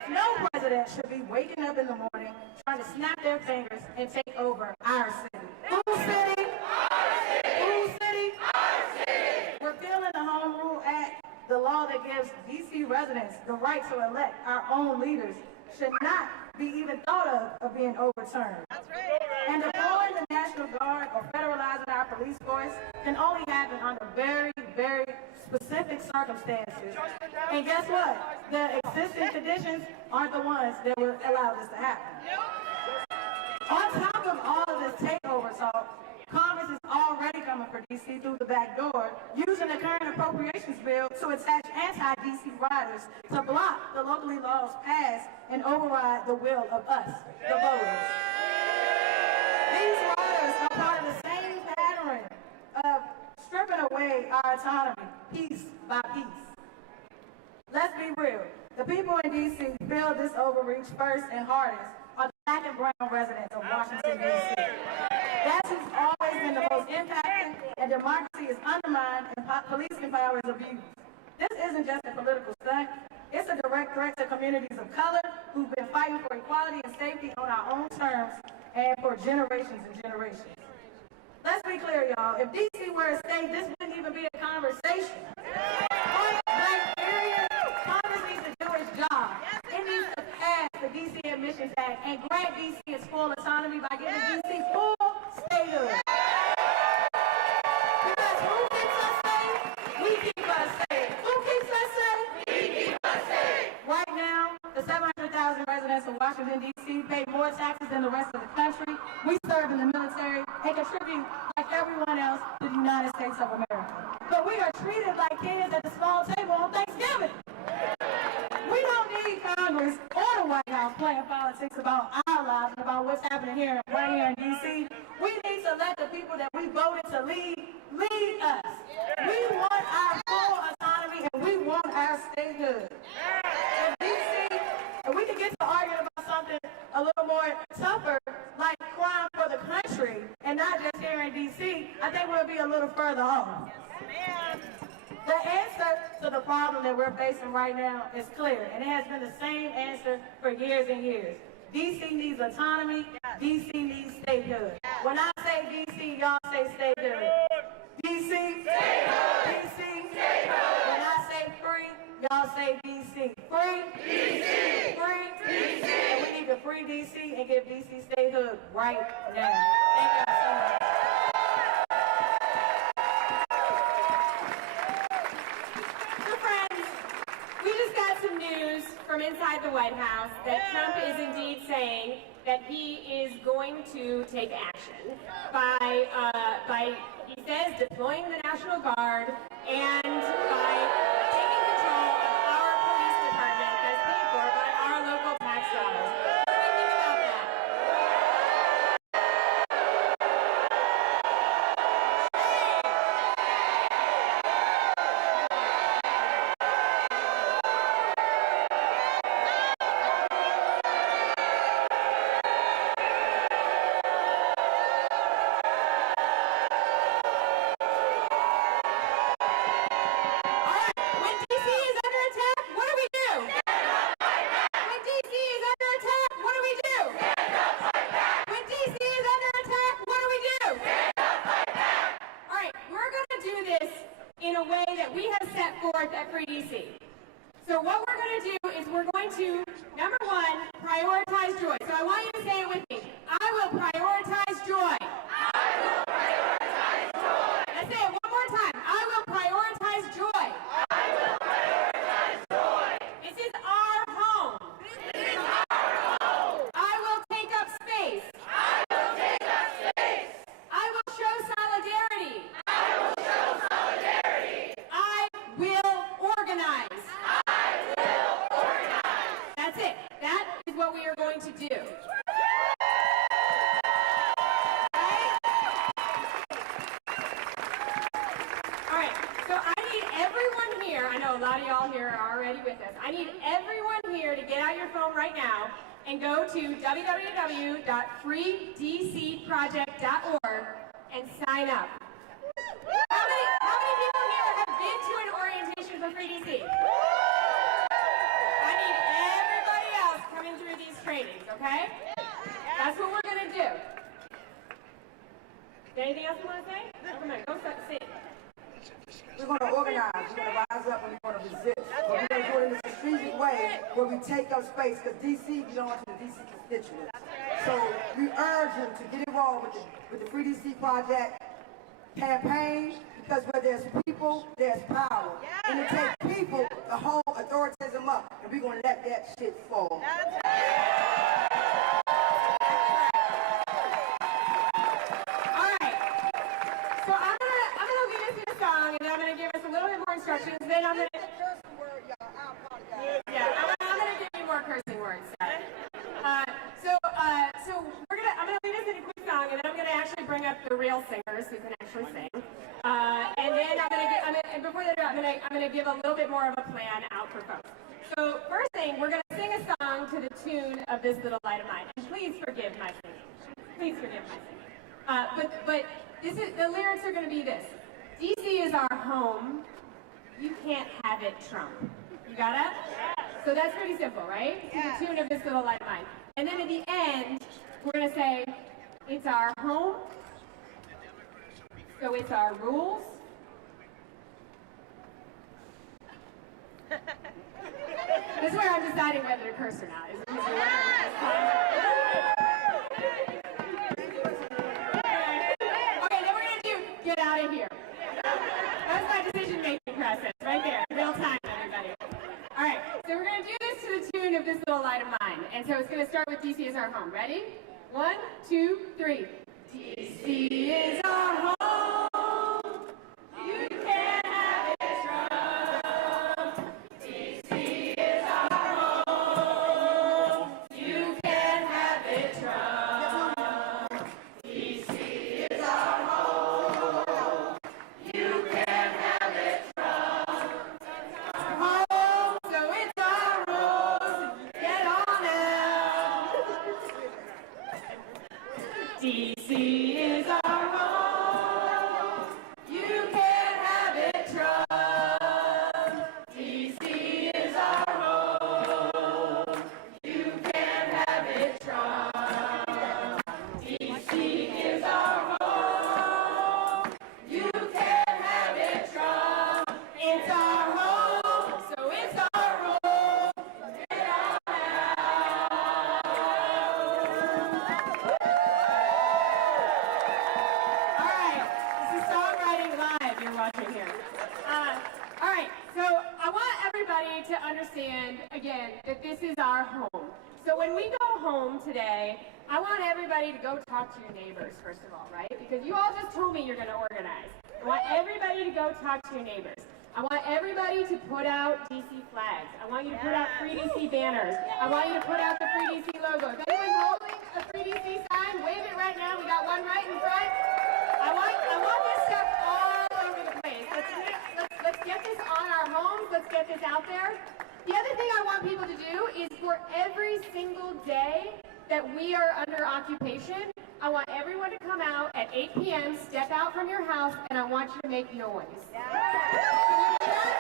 No president should be waking up in the morning trying to snap their fingers and take over our city. Whose city? Our city. Whose city? Our city. Repealing the Home Rule Act, the law that gives D.C. residents the right to elect our own leaders, should not be even thought of being overturned. That's right. And deploying the National Guard or federalizing our police force can only happen under very, very specific circumstances. And guess what? The existing conditions aren't the ones that would allow this to happen. On top of all of this takeover talk, Congress is already coming for D.C. through the back door, using the current appropriations bill to attach anti-D.C. riders to block the locally laws passed and override the will of us, the voters. These riders are part of the same pattern of stripping away our autonomy, piece by piece. Let's be real. The people in D.C. feel this overreach first and hardest are the black and brown residents of Washington, D.C. That's who's always been the most impacted, and democracy is undermined and policing power is abused. This isn't just a political stunt. It's a direct threat to communities of color who've been fighting for equality and safety on our own terms and for generations and generations. Let's be clear, y'all. If DC were a state, this wouldn't even be a conversation. Point blank period. Congress needs to do its job. It needs to pass the DC Admissions Act and grant DC its full autonomy by giving DC full statehood. Because who keeps us safe? We keep us safe. Who keeps us safe? We keep us safe. Right now, the 700,000 residents of Washington, D.C. pay more taxes than the rest of the country. We serve in the military and contribute like everyone else to the United States of America. But we are treated like kids at the small table on Thanksgiving. We don't need Congress or the White House playing politics about our lives and about what's happening here right here in D.C. We need to let the people that we voted to lead us. We want our full autonomy and we want our statehood. In D.C., if we can get to arguing about something a little more tougher, like crime for the country, and not just here in D.C., I think we'll be a little further off. The answer to the problem that we're facing right now is clear, and it has been the same answer for years and years. D.C. needs autonomy. D.C. needs statehood. When I say D.C., y'all say statehood. D.C. Statehood. D.C. Statehood. When I say free, y'all say D.C. Free. D.C. Free. D.C. And we need to free D.C. and give D.C. statehood right now. Thank y'all so much. So friends, we just got some news from inside the White House that Trump is indeed saying that he is going to take action by he says, deploying the National Guard and by taking control of our police department that's paid for by our local tax dollars. What do we think about that? At Free DC. So what we're going to do is we're going to, number one, prioritize joy. So I want you to say it with me. I will prioritize joy. I will prioritize joy. Let's say it one more time. I will prioritize joy. I will prioritize joy. This is our home. This is our home. I will take up space. I will take up space. I will show solidarity. I will show solidarity. I will organize. I will organize. That's it. That is what we are going to do. All right. So I need everyone here. I know a lot of y'all here are already with us. I need everyone here to get out your phone right now and go to www.freedcproject.org and sign up. How many people here have been to an orientation for Free DC? I need everybody else coming through these trainings, okay? That's what we're going to do. Anything else you want to say? Come on, go set the scene. We're going to organize, we're going to rise up, and we're going to resist. But we're going to do it in a strategic way where we take up space, because D.C. belongs to the D.C. constituents. So we urge them to get involved with the Free D.C. Project campaign, because where there's people, there's power. And to take people, the whole authoritism up, and we're going to let that shit fall. Instructions, then I'm gonna give you more cursing words. So I'm gonna lead us in a quick song, and then I'm gonna actually bring up the real singers who can actually sing. And then before they do, I'm gonna give a little bit more of a plan out for folks. So first thing, we're gonna sing a song to the tune of This Little Light of Mine. And please forgive my singing. Please forgive my singing. But the lyrics are gonna be this: DC is our home. You can't have it, Trump. You got it? So that's pretty simple, right? To the tune of This Little Light of Mine. And then at the end, we're going to say, it's our home. so it's our rules. This is where I'm deciding whether to curse or not. Is it because you're wondering what this Okay, then we're going to do get out of here. That's my decision-making process right there. Real time, everybody. All right, so we're going to do this to the tune of this little light of mine. And so it's going to start with DC is our home. Ready? 1, 2, 3. DC is our home. You can have it from. DC is our home. You can have it from. DC is our home. You can have it from. Our home, so it's our home. Get on out. DC is our home. You can have it from. DC is our home. You can have it from. DC is our home. You can have it from. It's our home, so it's our home. Get on All right, this is Songwriting Live you're watching here. All right, so I want everybody to understand, again, that this is our home. So when we go home today, I want everybody to go talk to your neighbors, first of all, right? Because you all just told me you're going to organize. I want everybody to go talk to your neighbors. I want everybody to put out DC flags. I want you to put out Free DC banners. I want you to put out the Free DC logo. If anyone's holding a Free DC sign, wave it right now. We got one right in front. I want this stuff all over the place. Let's get this on our homes. Let's get this out there. The other thing I want people to do is for every single day that we are under occupation, I want everyone to come out at 8 p.m., step out from your house, and I want you to make noise. Can you do that?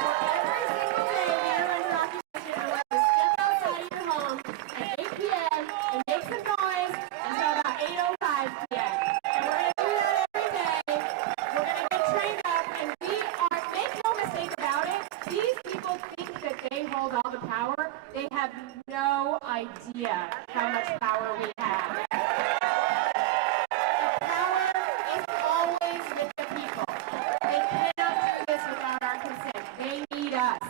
For every single day we are under occupation, I want you to step outside of your home at 8 p.m. and make some noise until about 8:05 p.m. And we're going to do that every day. We're going to get trained up, and make no mistake about it, these people think that they hold all the power. They have no idea how much power we have. The power is always with the people. They cannot do this without our consent. They need us.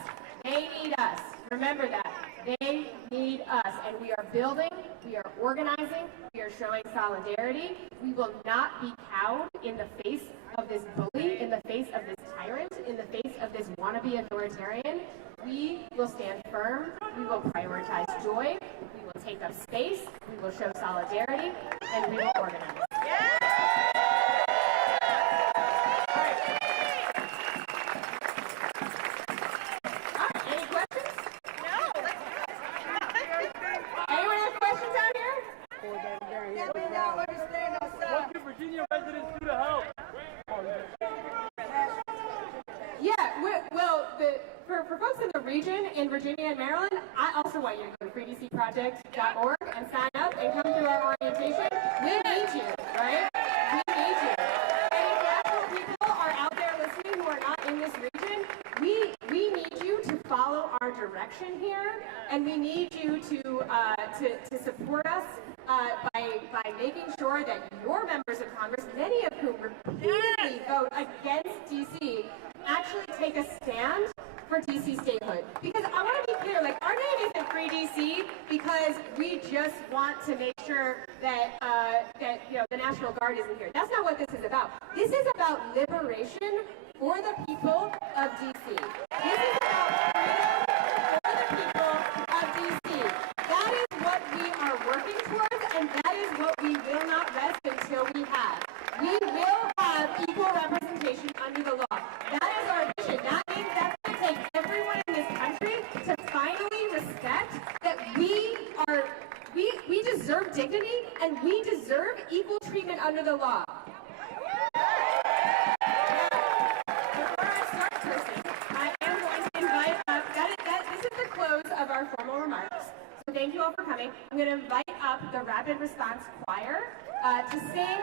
They need us. Remember that. They need us. And we are building, we are organizing, we are showing solidarity. We will not be cowed in the face of this bully, in the face of this tyrant, in the face of this wannabe authoritarian. We will stand firm, we will prioritize joy, we will take up space, we will show solidarity, and we will organize. All right, any questions? No, let's do it. Anyone have questions out here? What can Virginia residents do to help? Yeah, well, for folks in the region, in Virginia and Maryland, I also want you to go to freedcproject.org and sign up and come through our orientation. We need you, right? We need you. And if national people are out there listening who are not in this region, we need you to follow our direction here, and we need you to support us by making sure that your members of Congress, many of whom repeatedly vote against DC, actually take a stand for DC statehood. Because I want to be clear, like, our name isn't Free DC because we just want to make sure that the National Guard isn't here. That's not what this is about. This is about liberation for the people of DC. This is about freedom for the people of DC. That is what we are working towards, and that is what we will not rest until we have. We will have equal representation under the law. That is our vision. That means that's going to take everyone in this country to finally respect that we deserve dignity and we deserve equal treatment under the law. Before I start cursing, I am going to invite up, this is the close of our formal remarks. So thank you all for coming. I'm going to invite up the Rapid Response Choir. to sing,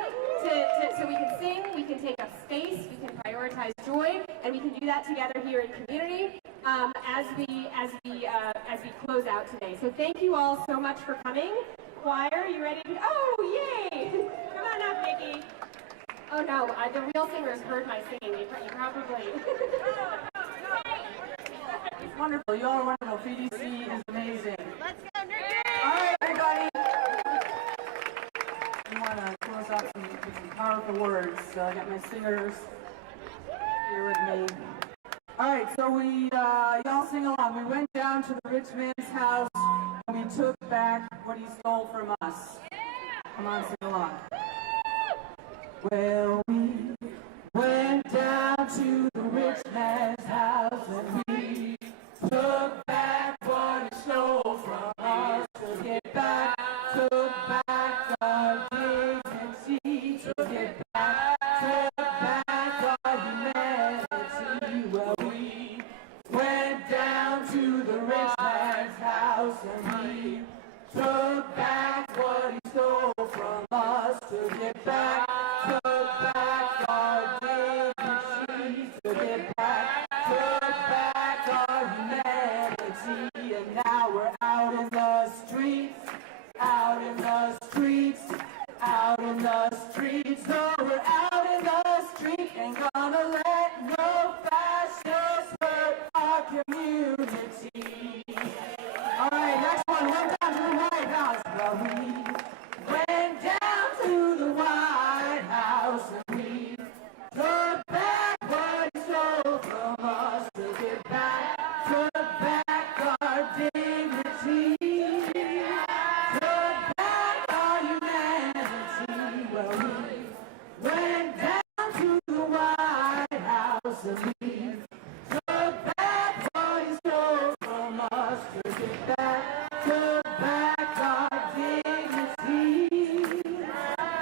so we can sing, we can take up space, we can prioritize joy, and we can do that together here in community as we close out today. So thank you all so much for coming. Choir, you ready to? Oh, yay! Come on up, Nikki. Oh no, the real singers heard my singing. You probably. It's wonderful. You all are wonderful. PDC is amazing. Let's go, Nikki! All right, everybody. We want to close out with some powerful words. So I got my singers here with me. All right, so y'all sing along. We went down to the rich man's house and we took back what he stole from us. Come on, sing along. Well, we went down to the rich man's house and we took back what he stole from us. To get back, took back our dignity. To get back, took back our humanity. Well, we went down to the rich man's house and we took back what he stole from us. To get back, took back our dignity. To get back, took back our humanity. And now we're out in the streets, out in the streets, out in the streets. So we're out in the street, ain't gonna let no fascists hurt our community. All right, next one. Went down to the White House. Well, we went down to the White House and we took back what he stole from us. To get back, took back our dignity. Took back our humanity. Well, we went down to the White House and we took back what he stole from us. To get back, took back our dignity.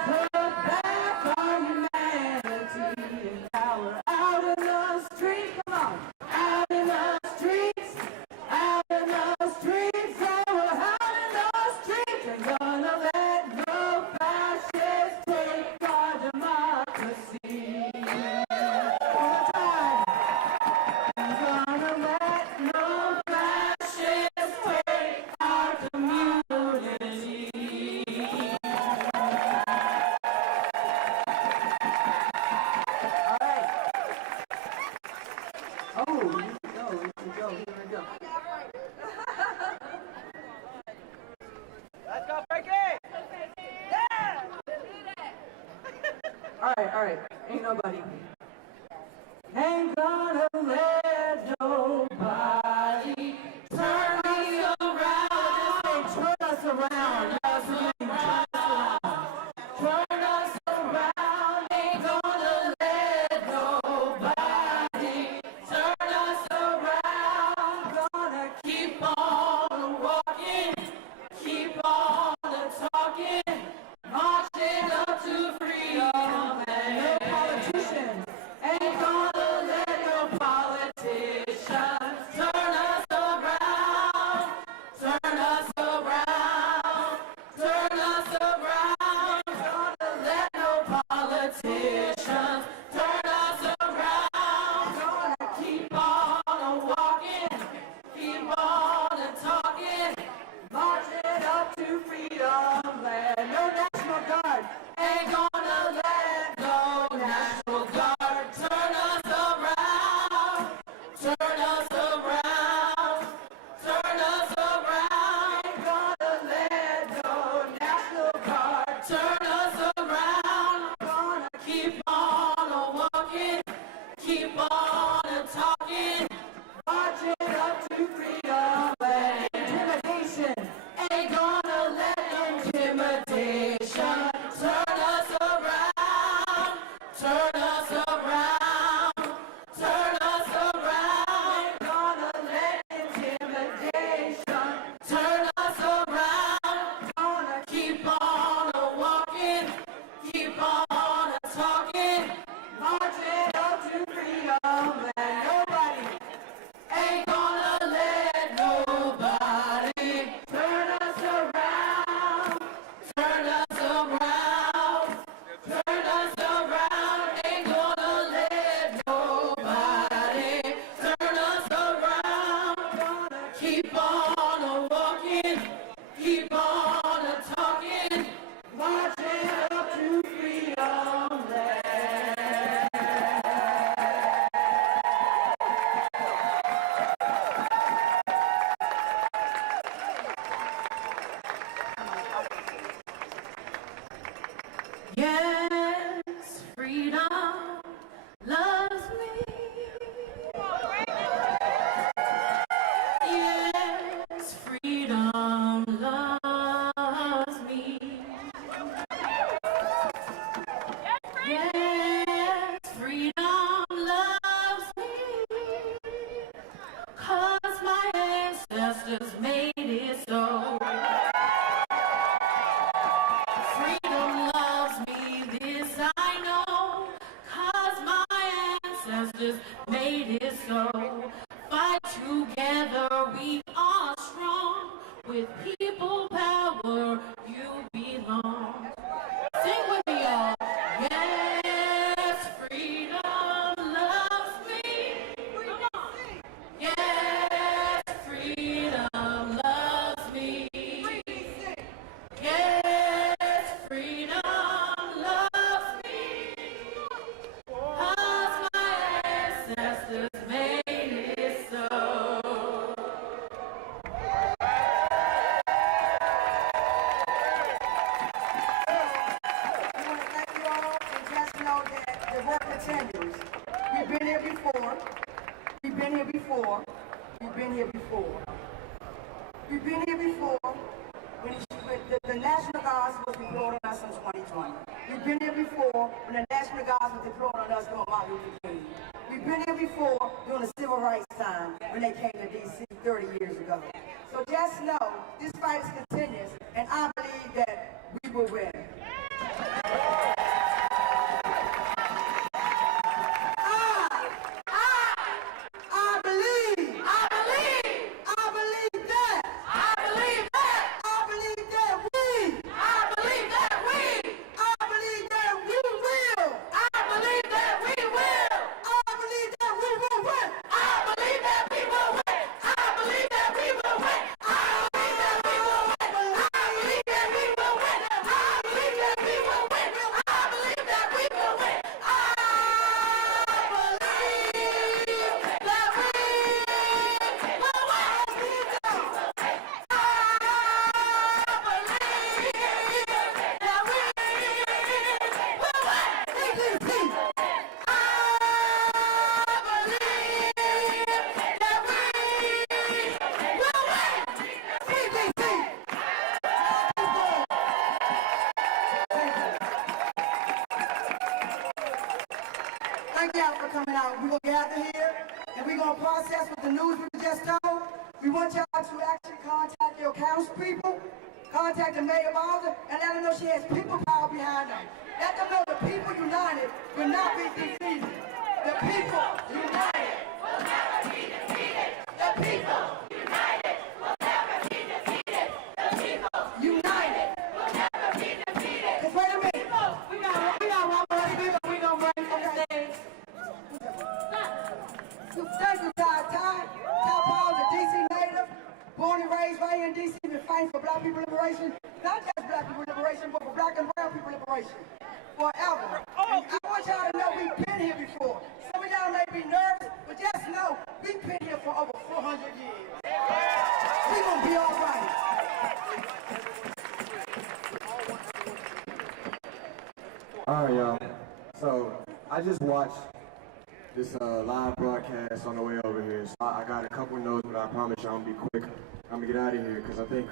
Took back our humanity. And now we're out in the streets. Come on. Out in the streets. Out in the streets. So we're out in the streets. Ain't gonna let no fascists take our democracy. One more time. Ain't gonna let no fascists take our community. All right. Oh, here we go. Let's go, Frankie! All right. Ain't nobody. Ain't gonna let nobody turn us around. Just say, turn us around. Yes, we turn us around. Turn us around. Ain't gonna let nobody turn us around. Gonna keep on walking, keep on talking, marching up to freedom. And no politicians Keep on a walking, keep on a talking, marching up to freedom land. Yes, freedom loves me. Yes, freedom loves me. Yes, freedom loves me. 'Cause my ancestors made it so. Freedom loves me, this I know. 'Cause my ancestors made it so. Fight together, we are strong. With people power, you belong. Sing with me, y'all. Yes, freedom loves me. Yes, freedom loves me. Yes, freedom loves me. 'Cause my ancestors made it so. I want to thank you all and just know that the work continues. We've been here before. We've been here before. We've been here before. We've been here before when the National Guards was deployed on us in 2020. We've been here before when the National Guards was deployed on us during Martin Luther King. We've been here before during the Civil Rights time when they came to D.C. 30 years ago. So just know this fight is continuous, and I believe that we will win. I believe that. I believe that we will. I believe that we will. I believe that we will win. I believe that we will win. I believe that we will win. I believe that we will win. I believe that we will win. I believe that we will win. I believe that we will win. Thank y'all for coming out. We're going to gather here, and we're going to process what the news we just told. We want y'all to actually contact your council people, contact the mayor of Alder, and let them know she has people power behind them. Let them know the people united will not be defeated. The people united will never be defeated. The people united will never be defeated. The people united will never be defeated. Just wait a minute. We got one more people we gonna bring from the stage. Thank you, Ty Powell, the D.C. native, born and raised right here in D.C., been fighting for black people liberation, not just black people liberation, but for black and brown people liberation, forever. And I want y'all to know we've been here before. Some of y'all may be nervous, but just know we've been here for over 400 years. We're gonna be all right. All right, y'all. So I just watched this live broadcast on the way over here. So I got a couple of notes, but I promise y'all I'm gonna be quick. I'm gonna get out of here because I think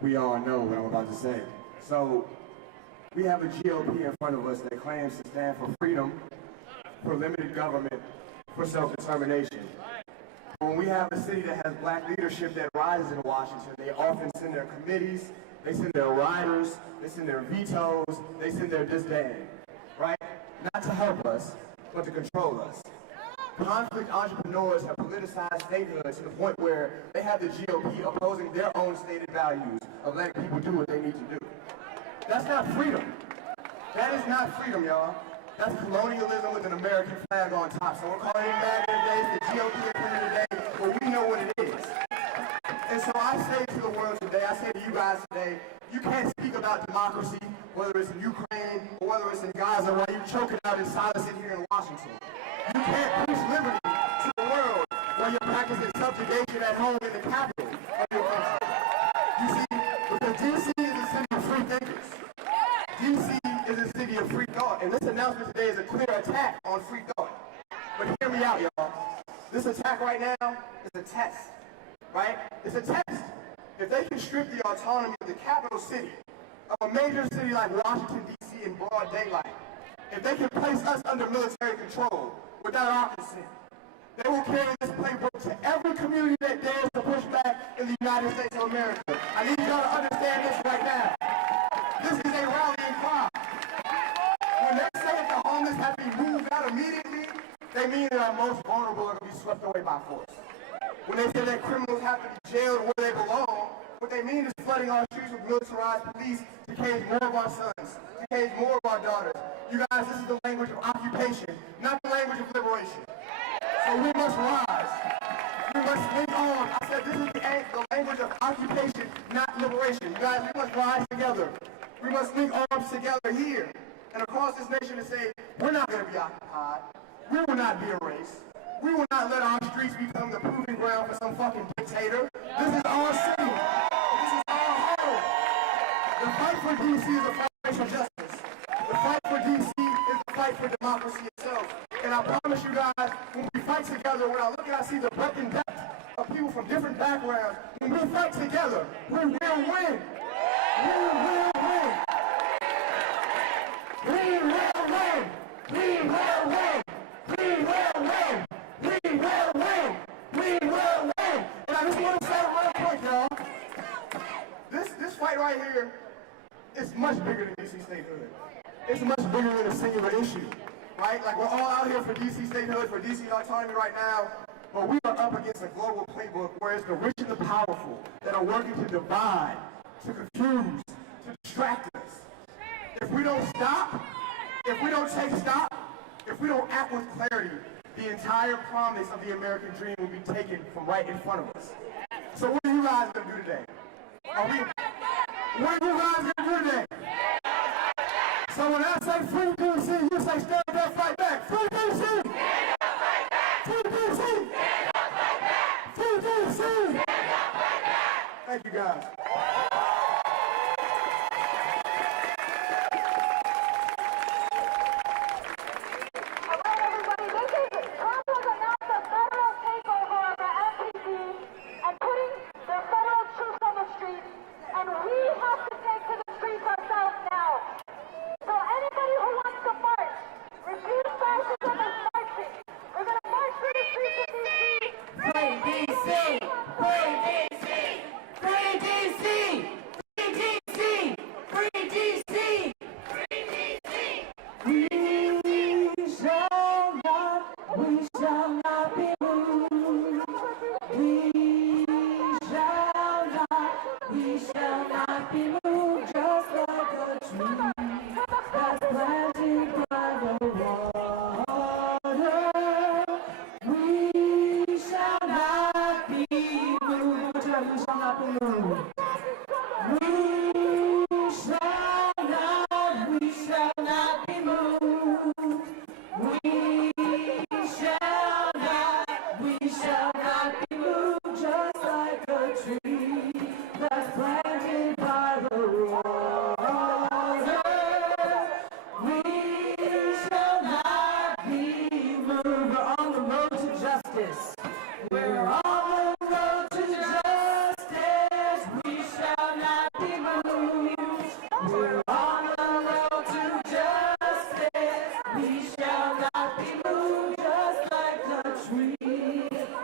we all know what I'm about to say. So we have a GOP in front of us that claims to stand for freedom, for limited government, for self-determination. When we have a city that has black leadership that rises in Washington, they often send their committees, they send their riders, they send their vetoes, they send their disdain, right? Not to help us, but to control us. Conflict entrepreneurs have politicized statehood to the point where they have the GOP opposing their own stated values of letting people do what they need to do. That's not freedom. That is not freedom, y'all. That's colonialism with an American flag on top. So we're calling it MAGA today, it's the GOP opinion today, but we know what it is. And so I say to the world today, I say to you guys today, you can't speak about democracy, whether it's in Ukraine or whether it's in Gaza, while you're choking out in silence in here in Washington. You can't preach liberty to the world while you're practicing subjugation at home in the capital of your country. You see, because D.C. is a city of free thinkers. D.C. is a city of free thought, and this announcement today is a clear attack on free thought. But hear me out, y'all. This attack right now is a test, right? It's a test. If they can strip the autonomy of the capital city, of a major city like Washington, D.C. in broad daylight, if they can place us under military control without our consent, they will carry this playbook to every community that dares to push back in the United States of America. I need y'all to understand this right now. This is a rallying cry. When they say that the homeless have to be moved out immediately, they mean that our most vulnerable are going to be swept away by force. When they say that criminals have to be jailed where they belong, what they mean is flooding our streets with militarized police to cage more of our sons, to cage more of our daughters. You guys, this is the language of occupation, not the language of liberation. So we must rise. We must link on. I said this is the language of occupation, not liberation. You guys, we must rise together. We must link arms together here and across this nation and say, we're not going to be occupied. We will not be erased. We will not let our streets become the proving ground for some fucking dictator. This is our city. This is our home. The fight for D.C. is a fight for racial justice. The fight for D.C. is the fight for democracy itself. And I promise you guys, when we fight together, when I look and I see the breadth and depth of people from different backgrounds, when we fight together, we will win. We will win. We will win. We will win. We will win. We will win. We will win. And I just want to say real quick, y'all. This fight right here is much bigger than D.C. statehood. It's much bigger than a singular issue, right? Like, we're all out here for D.C. statehood, for D.C. autonomy right now, but we are up against a global playbook where it's the rich and the powerful that are working to divide, to confuse, to distract us. If we don't stop, if we don't take stock, if we don't act with clarity, the entire promise of the American dream will be taken from right in front of us. So what are you guys going to do today? What are you guys going to do today? So when I say free D.C., you say stand up, fight back. Free D.C. Stand up, fight back. Free D.C. Stand up, fight back. Free D.C. Stand up, fight back. Thank you guys.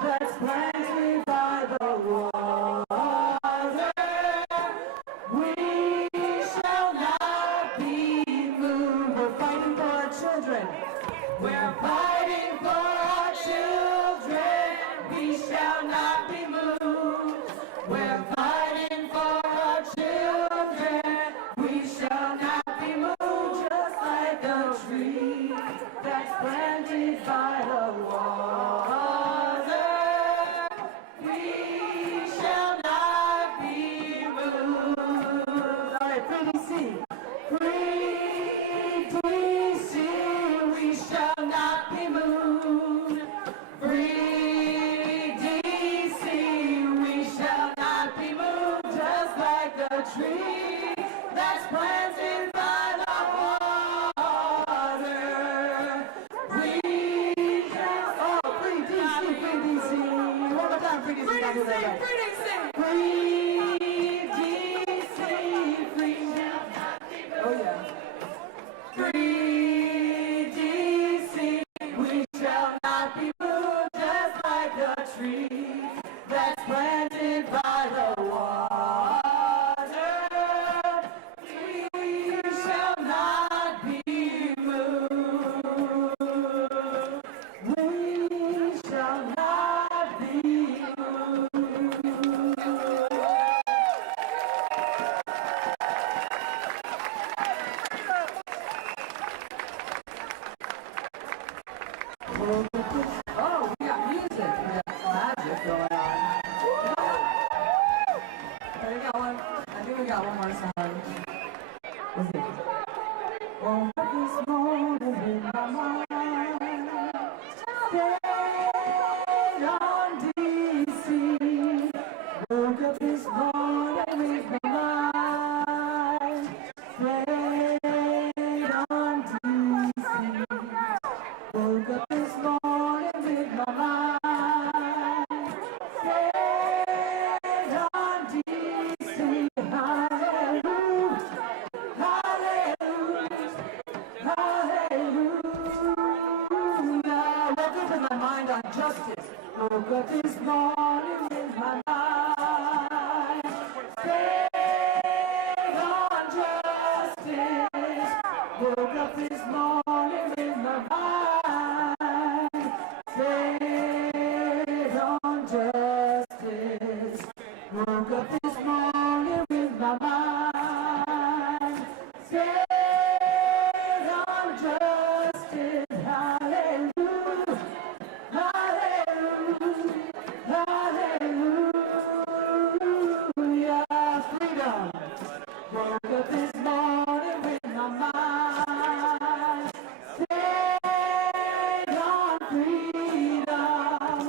That's planted by the wall. tree that's planted by the water. We shall, oh, free DC, free DC. One more time, free DC. Free DC, free DC. Free DC, free. Oh yeah. Free DC, we shall not be moved, just like the tree that's planted by the water. We shall not be moved. We shall not be moved. Oh, we got music. We got magic going on. We got one. I think we got one more song. What's it? Oh, this morning in my mind, stayed on DC. Woke up this morning with my mind, stayed on DC. Woke up this morning with my mind, stayed on DC. Hallelujah, hallelujah, hallelujah. Woke up with my mind on justice. Woke up this morning with my mind, stayed on justice. Woke up this morning with my mind, stayed on justice. Woke up this morning with my mind, stayed on justice. Hallelujah, hallelujah, hallelujah. Freedom. Woke up this morning with my mind, stayed on freedom.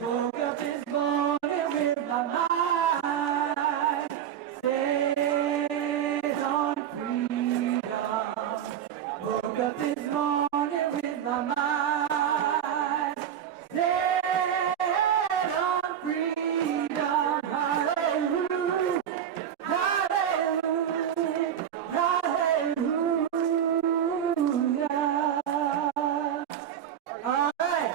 Woke up this morning with my mind, stayed on freedom. Woke up this morning with my mind, stayed on freedom. Hallelujah, hallelujah, hallelujah. All right.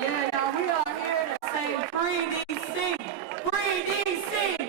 Yeah, now we are here to say free DC, free DC.